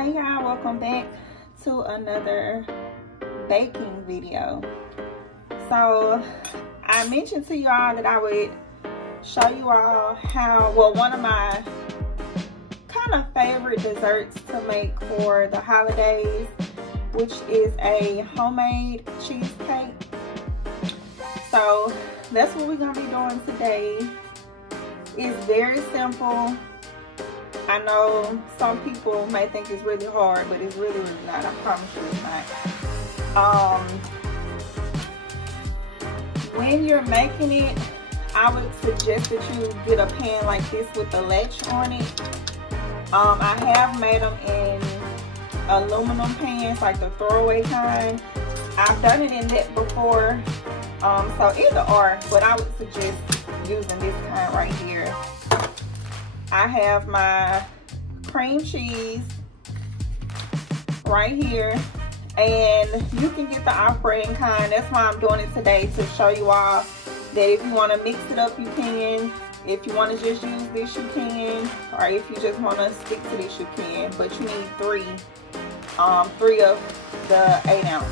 Hey y'all, welcome back to another baking video. So I mentioned to y'all that I would show you all how, well, one of my kind of favorite desserts to make for the holidays, which is a homemade cheesecake. So that's what we're gonna be doing today. It's very simple. I know some people may think it's really hard, but it's really not. I promise you it's not. When you're making it, I would suggest that you get a pan like this with the latch on it. I have made them in aluminum pans, like the throwaway kind. I've done it in that before. So either or, but I would suggest using this kind right here. I have my cream cheese right here, and you can get the operating kind. That's why I'm doing it today, to show you all that if you want to mix it up, you can. If you want to just use this, you can, or if you just want to stick to this, you can. But you need three of the 8 ounce.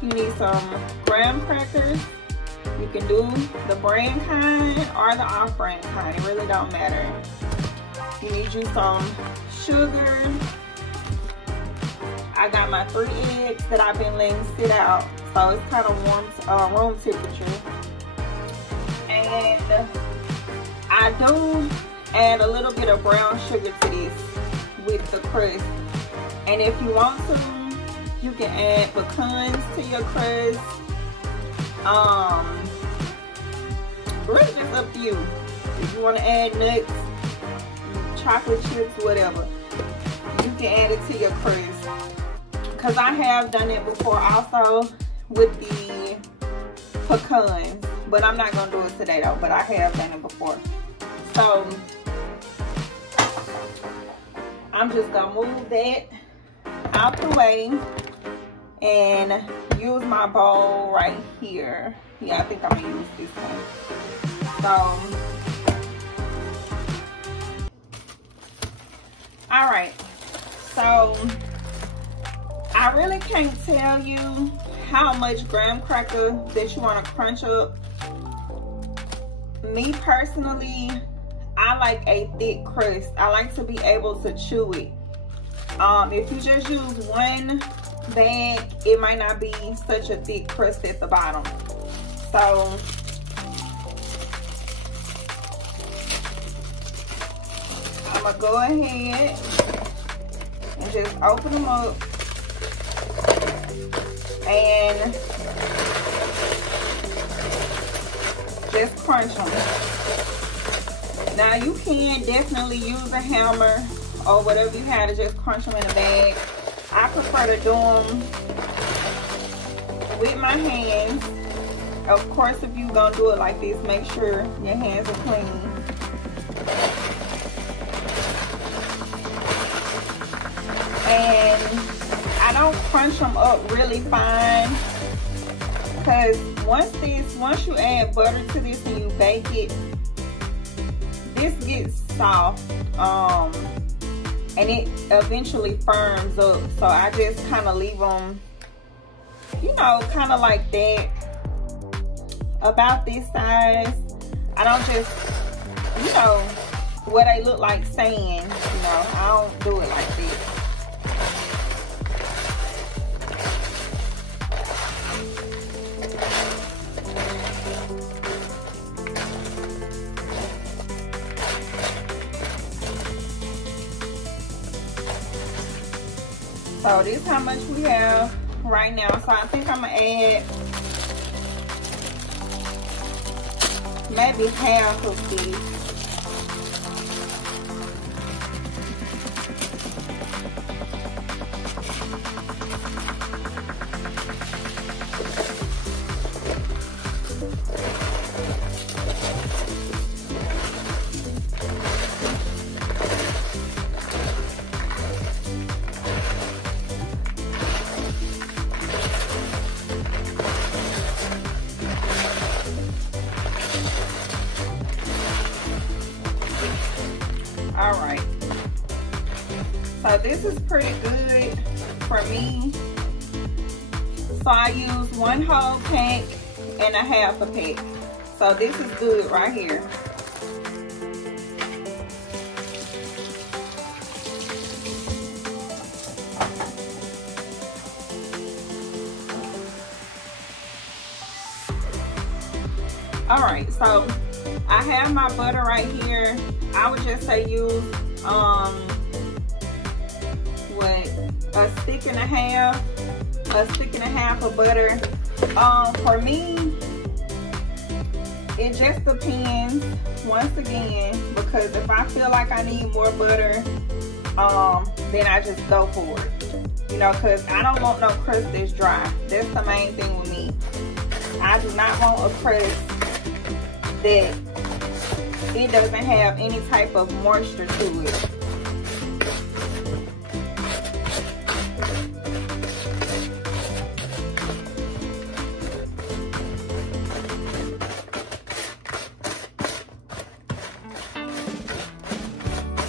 You need some graham crackers. You can do the brand kind or the off-brand kind. It really don't matter. You need you some sugar. I got my 3 eggs that I've been letting sit out, so it's kind of warm, room temperature. And I do add a little bit of brown sugar to this with the crust. And if you want to, you can add pecans to your crust. Really just up to you. If you want to add nuts, chocolate chips, whatever, you can add it to your crust. Because I have done it before also with the pecans, but I'm not going to do it today though, but I have done it before. So I'm just going to move that out the way and use my bowl right here. Yeah, I think I'm gonna use this one. So, all right. So, I really can't tell you how much graham cracker that you want to crunch up. Me personally, I like a thick crust. I like to be able to chew it. If you just use one bag, it might not be such a thick crust at the bottom. So I'm gonna go ahead and just open them up and just crunch them. Now you can definitely use a hammer or whatever you have to just crunch them in a bag. I prefer to do them with my hands. Of course, if you're gonna do it like this, make sure your hands are clean. And I don't crunch them up really fine, because once you add butter to this and you bake it, this gets soft. And it eventually firms up. So I just kind of leave them, you know, kind of like that, about this size. I don't just, you know, what they look like sand, you know, I don't do it like this. So this is how much we have right now. So I think I'm gonna add maybe half of this. So this is pretty good for me. So I use 1 whole pack and a half a pack. So this is good right here. All right, so I have my butter right here. I would just say use a stick and a half of butter. For me, it just depends, once again, because if I feel like I need more butter, then I just go for it. You know, because I don't want no crust that's dry. That's the main thing with me. I do not want a crust that it doesn't have any type of moisture to it.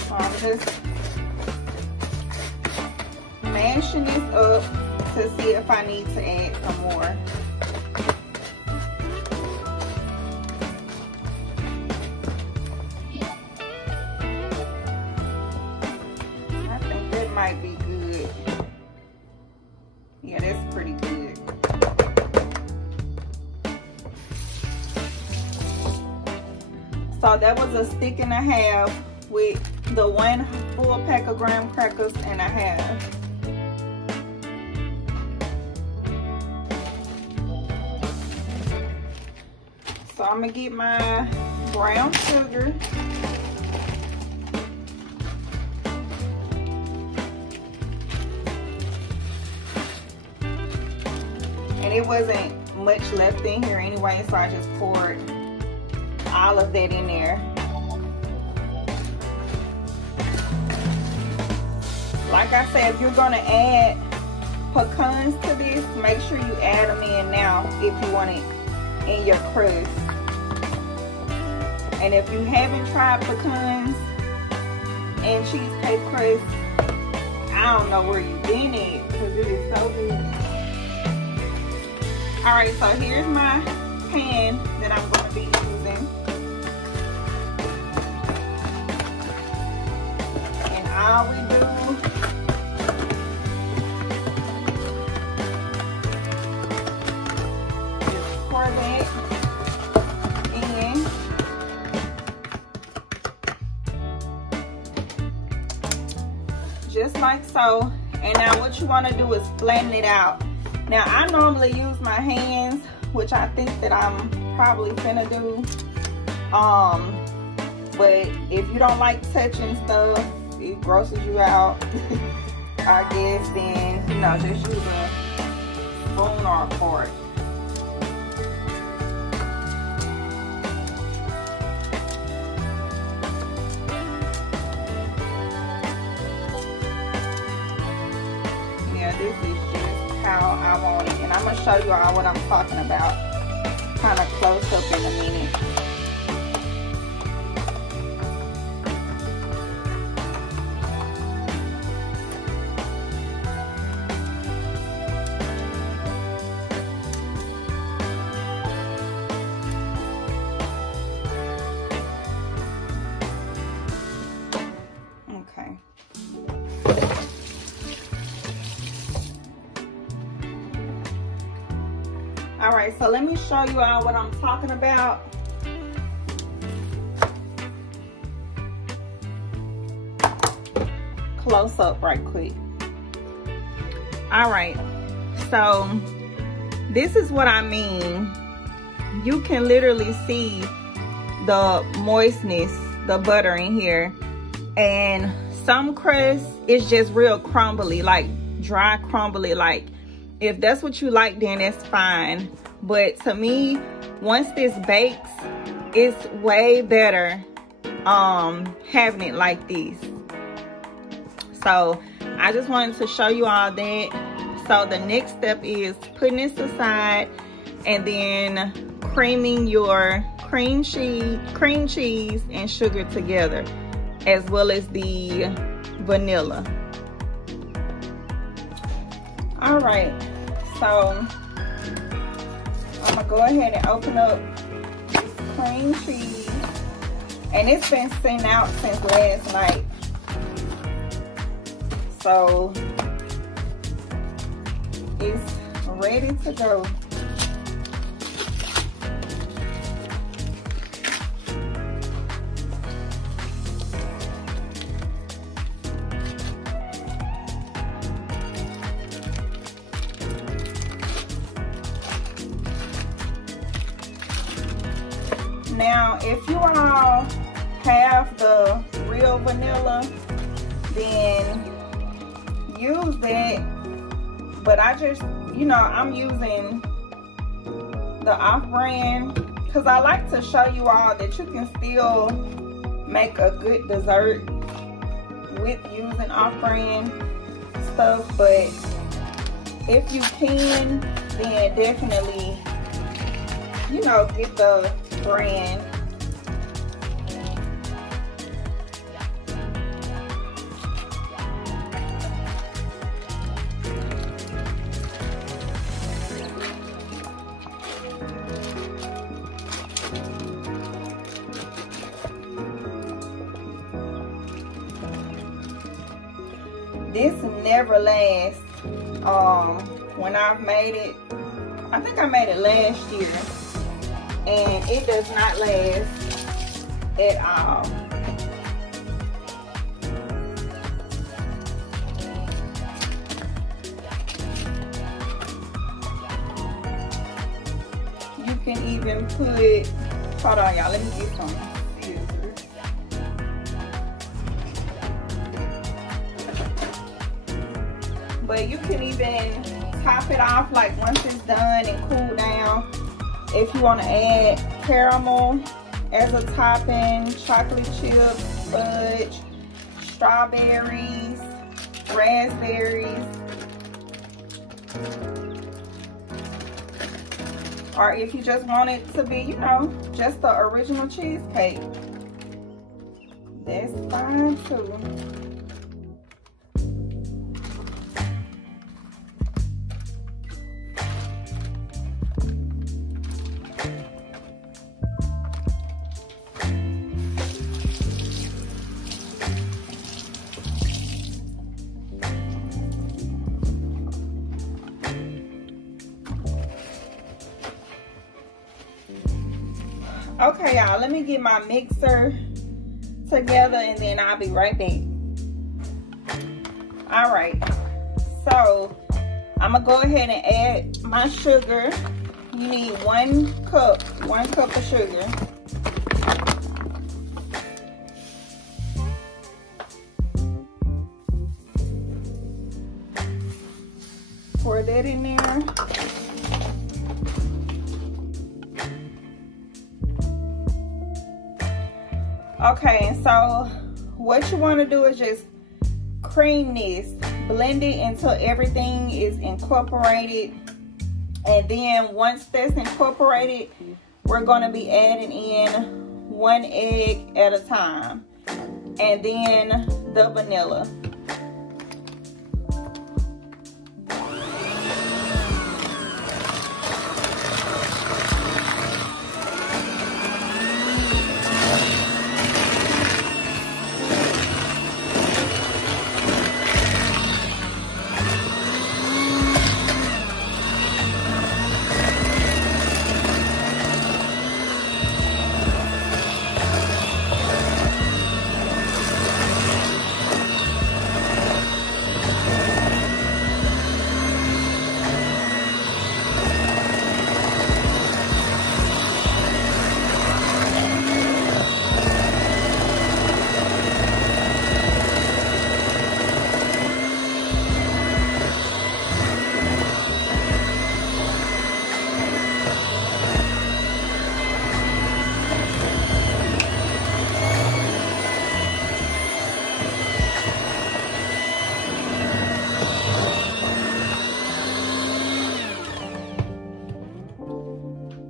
So I'm just mashing this up to see if I need to add some more. Might be good. Yeah, that's pretty good. So that was a stick and a half with the 1 full pack of graham crackers and a half. So I'm gonna get my brown sugar. And it wasn't much left in here anyway, so I just poured all of that in there. Like I said, if you're gonna add pecans to this, make sure you add them in now if you want it in your crust. And if you haven't tried pecans and cheesecake crust, I don't know where you've been at, because it is so good. All right, so here's my pan that I'm going to be using. And all we do is pour that in. Just like so. And now what you want to do is flatten it out. Now, I normally use my hands, which I think that I'm probably finna do. But if you don't like touching stuff, it grosses you out, I guess, then, you know, just use a spoon or a fork. Yeah, this is just how I want it, and I'm gonna show you all what I'm talking about kind of close up in a minute. Okay. All right, so let me show you all what I'm talking about. Close up right quick. All right, so this is what I mean. You can literally see the moistness, the butter in here. And some crust is just real crumbly, like dry crumbly. Like, if that's what you like, then that's fine. But to me, once this bakes, it's way better having it like this. So I just wanted to show you all that. So the next step is putting this aside and then creaming your cream cheese and sugar together, as well as the vanilla. All right, so I'm gonna go ahead and open up this cream cheese, and it's been sitting out since last night, so it's ready to go. Now, if you all have the real vanilla, then use that. But I just, you know, I'm using the off-brand because I like to show you all that you can still make a good dessert with using off-brand stuff. But if you can, then definitely, you know, get the brand. This never lasts. When I've made it, I think I made it last year, and it does not last at all. You can even put, hold on y'all, let me get some scissors. But you can even top it off like once it's done and cool down. If you want to add caramel as a topping, chocolate chips, fudge, strawberries, raspberries, or if you just want it to be, you know, just the original cheesecake, that's fine too. Okay, y'all, let me get my mixer together and then I'll be right back. All right, so I'm gonna go ahead and add my sugar. You need 1 cup of sugar. Pour that in there. Okay, so what you want to do is just cream this, blend it until everything is incorporated, and then once that's incorporated, we're going to be adding in 1 egg at a time, and then the vanilla.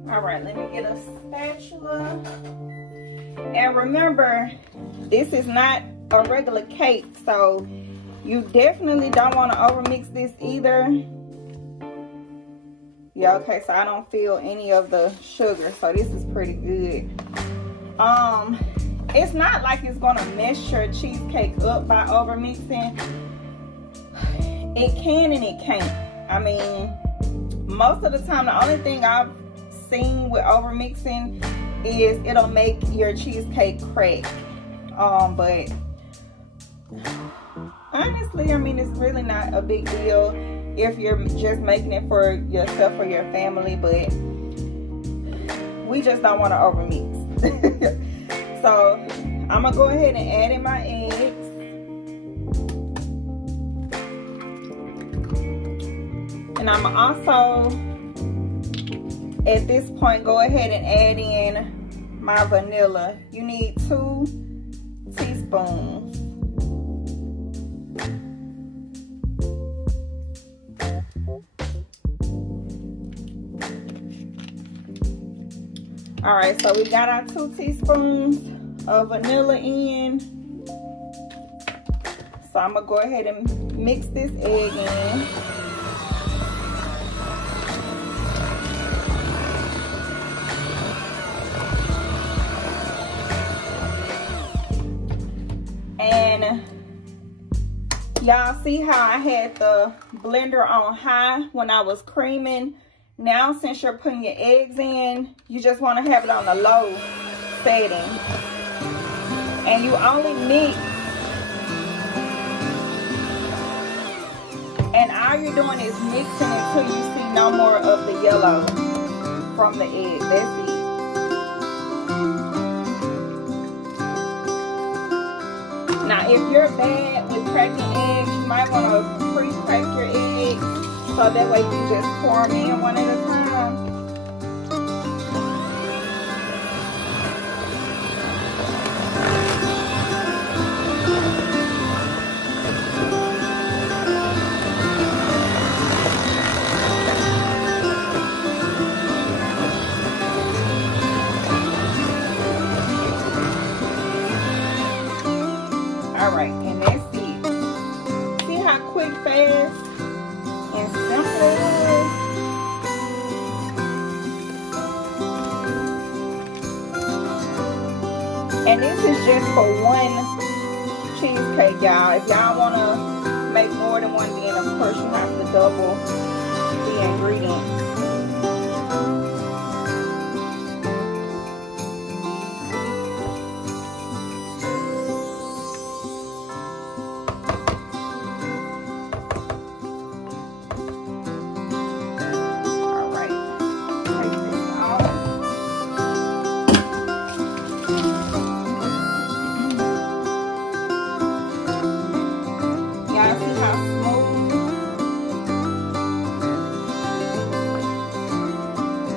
Alright, let me get a spatula. And remember, this is not a regular cake, so you definitely don't want to overmix this either. Yeah, okay, so I don't feel any of the sugar, so this is pretty good. It's not like it's gonna mess your cheesecake up by over mixing. It can and it can't. I mean, most of the time, the only thing I've seen with over mixing is it'll make your cheesecake crack. But honestly, I mean, it's really not a big deal if you're just making it for yourself or your family, but we just don't want to over mix. So I'm gonna go ahead and add in my eggs. And I'm also, at this point, go ahead and add in my vanilla. You need 2 teaspoons. All right, so we got our 2 teaspoons of vanilla in. So I'm gonna go ahead and mix this egg in. And y'all see how I had the blender on high when I was creaming? Now, since you're putting your eggs in, you just want to have it on a low setting. And you only mix. And all you're doing is mixing until you see no more of the yellow from the egg. That's it. Now, if you're bad with cracking eggs, you might want to pre-crack your eggs. So that way you just pour them in one at a time. All right, and that's it. See how quick, fast, and simple it is? And this is just for one cheesecake, y'all. If y'all want to make more than one, then of course you have to double the ingredients.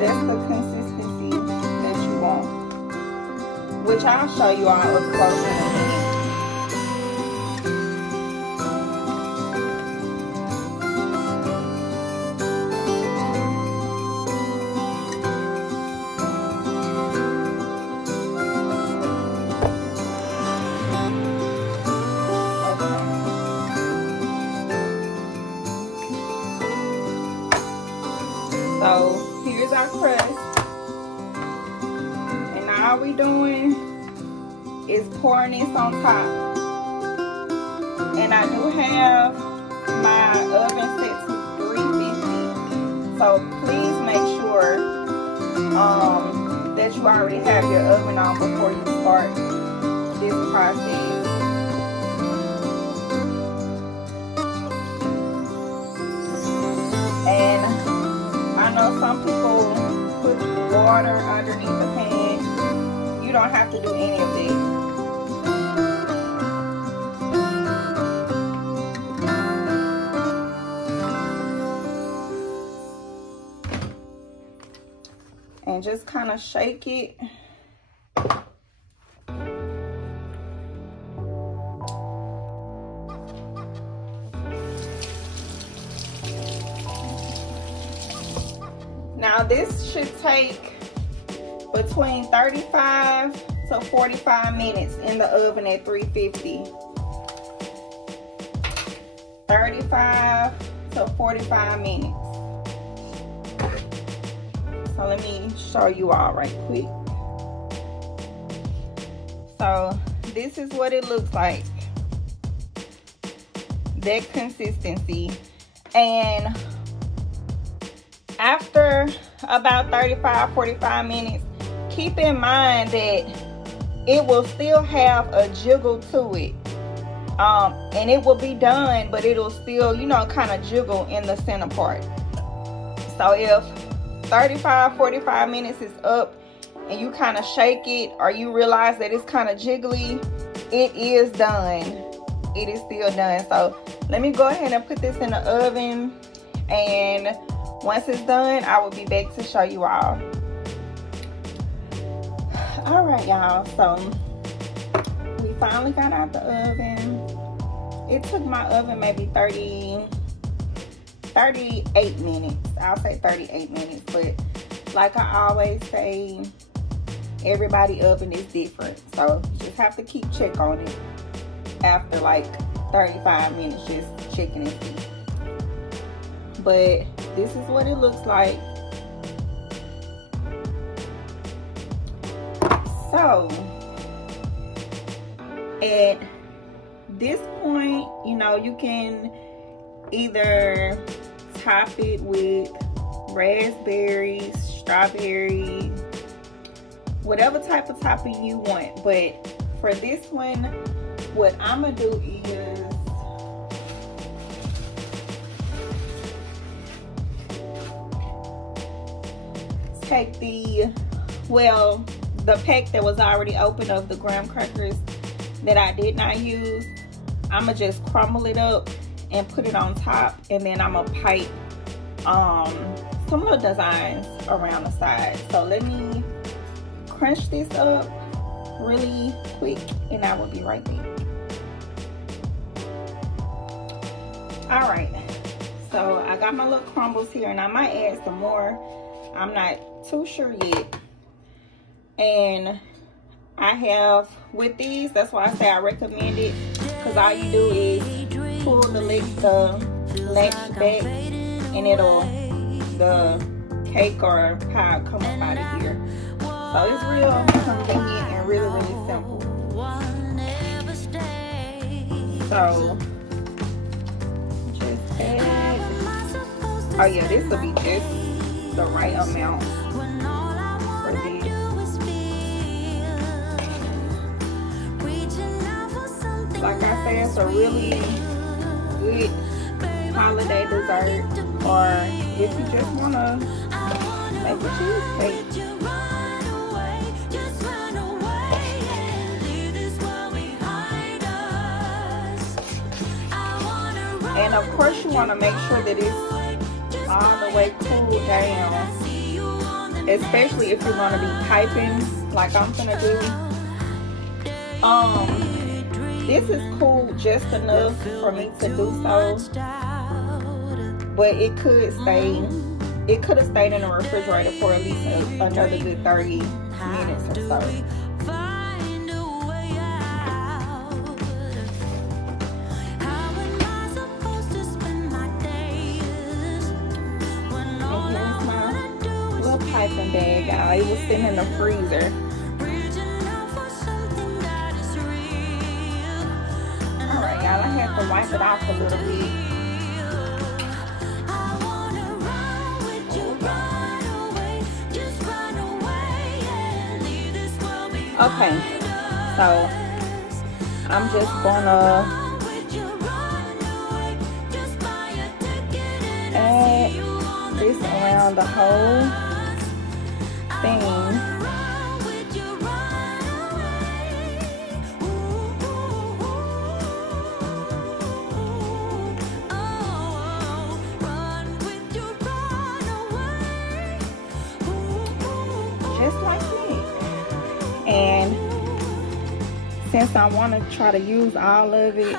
That's the consistency that you want, which I'll show you all up close in a minute. So here's our crust, and all we doing is pouring this on top. And I do have my oven set to 350, so please make sure that you already have your oven on before you start this process. And I know some people put water underneath the pan. You don't have to do any of that. And just kind of shake it. Now this should take between 35 to 45 minutes in the oven at 350. 35 to 45 minutes. So let me show you all right quick. So this is what it looks like. That consistency. And after about 35-45 minutes, keep in mind that it will still have a jiggle to it. And it will be done, but it'll still, you know, kind of jiggle in the center part. So if 35-45 minutes is up and you kind of shake it, or you realize that it's kind of jiggly, it is done. It is still done. So let me go ahead and put this in the oven, and once it's done, I will be back to show you all. All right, y'all, so we finally got out the oven. It took my oven maybe 38 minutes. I'll say 38 minutes, but like I always say, everybody's oven is different, so you just have to keep check on it after like 35 minutes, just checking and see. But this is what it looks like. So at this point, you know, you can either top it with raspberries, strawberry, whatever type of topping you want. But for this one, what I'm gonna do is take the pack that was already open of the graham crackers that I did not use. I'm gonna just crumble it up and put it on top, and then I'm gonna pipe some little designs around the side. So let me crunch this up really quick, and I will be right back. All right, so I got my little crumbles here, and I might add some more. I'm not too sure yet. And I have, with these, that's why I say I recommend it, because all you do is pull the latch back, and the cake or pie come up out of here. So it's real convenient and really, really simple. So just add, oh yeah, this will be just the right amount for this. Like I said, it's a really good holiday dessert, or if you just want to make a cheesecake. And of course you want to make sure that it's all the way cooled down, especially if you're going to be piping like I'm going to do. This is cool just enough for me to do so, but it could have stayed in the refrigerator for at least another good 30 minutes or so. Piping bag, y'all. It was sitting in the freezer. Alright, y'all, I have to wipe it off a little bit. Okay, so I'm just gonna add this around the whole thing. Just like that. And since I want to try to use all of it,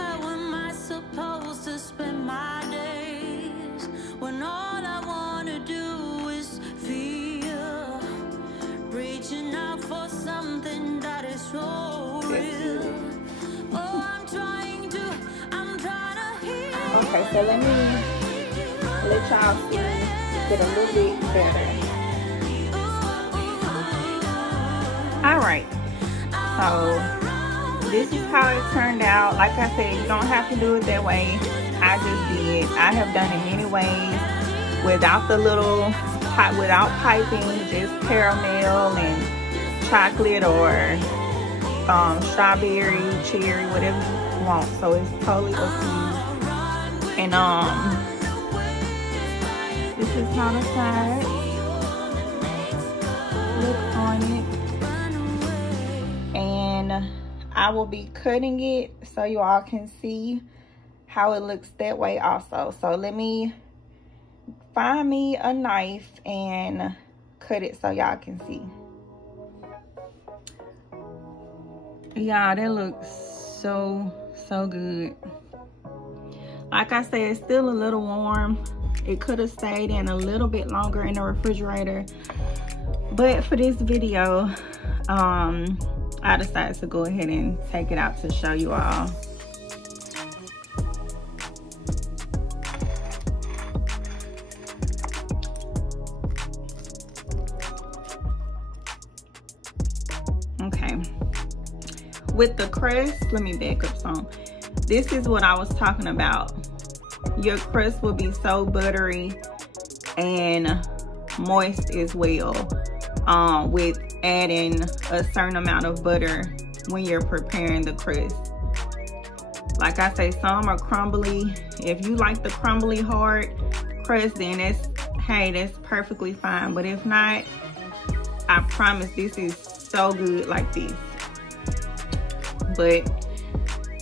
okay, so let y'all see it a little bit better. right. So this is how it turned out. Like I said, you don't have to do it that way. I just did. I have done it many ways without the little without piping, just caramel and chocolate or strawberry, cherry, whatever you want. So it's totally up to you. And this is how the sides look on it. And I will be cutting it so you all can see how it looks that way also. So let me find me a knife and cut it so y'all can see. Y'all, that looks so good. Like I said, it's still a little warm. It could have stayed in a little bit longer in the refrigerator, but for this video I decided to go ahead and take it out to show you all. Okay, with the crust, let me back up some. This is what I was talking about. Your crust will be so buttery and moist as well, with adding a certain amount of butter when you're preparing the crust. Like I say, some are crumbly. If you like the crumbly hard crust, then that's perfectly fine. But if not, I promise this is so good like this. But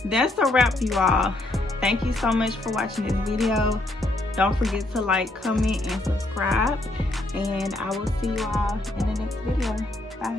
that's a wrap, you all. Thank you so much for watching this video. Don't forget to like, comment, and subscribe. And I will see you all in the next video. Bye.